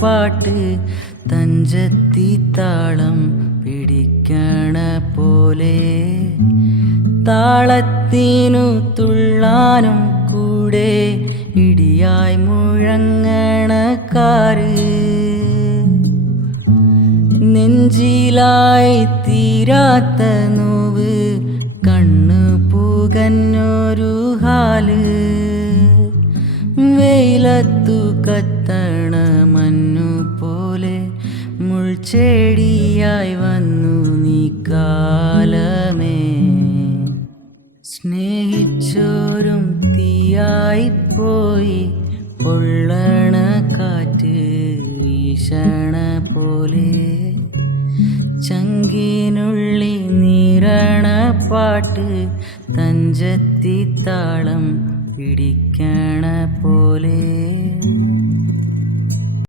പാട്ട് തഞ്ചത്തി താളം പിടിക്കണ പോലെ താളത്തിനു തുള്ളാനും കൂടെ ഇടിയായി മുഴങ്ങണ കാറ് നെഞ്ചിലായി തീരാത്ത നോവ് കണ്ണു പുകഞ്ഞൊരു ഹാല് വെയിലത്തു കത്തണ മഞ്ഞു പോലെ മുൾച്ചെടിയായി വന്നു നീ കാലമേ സ്നേഹിച്ചോരും തീയായിപ്പോയി പൊള്ളണ കാറ്റ് വീശണ പോലെ ചങ്കിനുള്ളി നീരണ പാട്ട് തഞ്ചത്തി താളം പിടിക്കണ പോലെ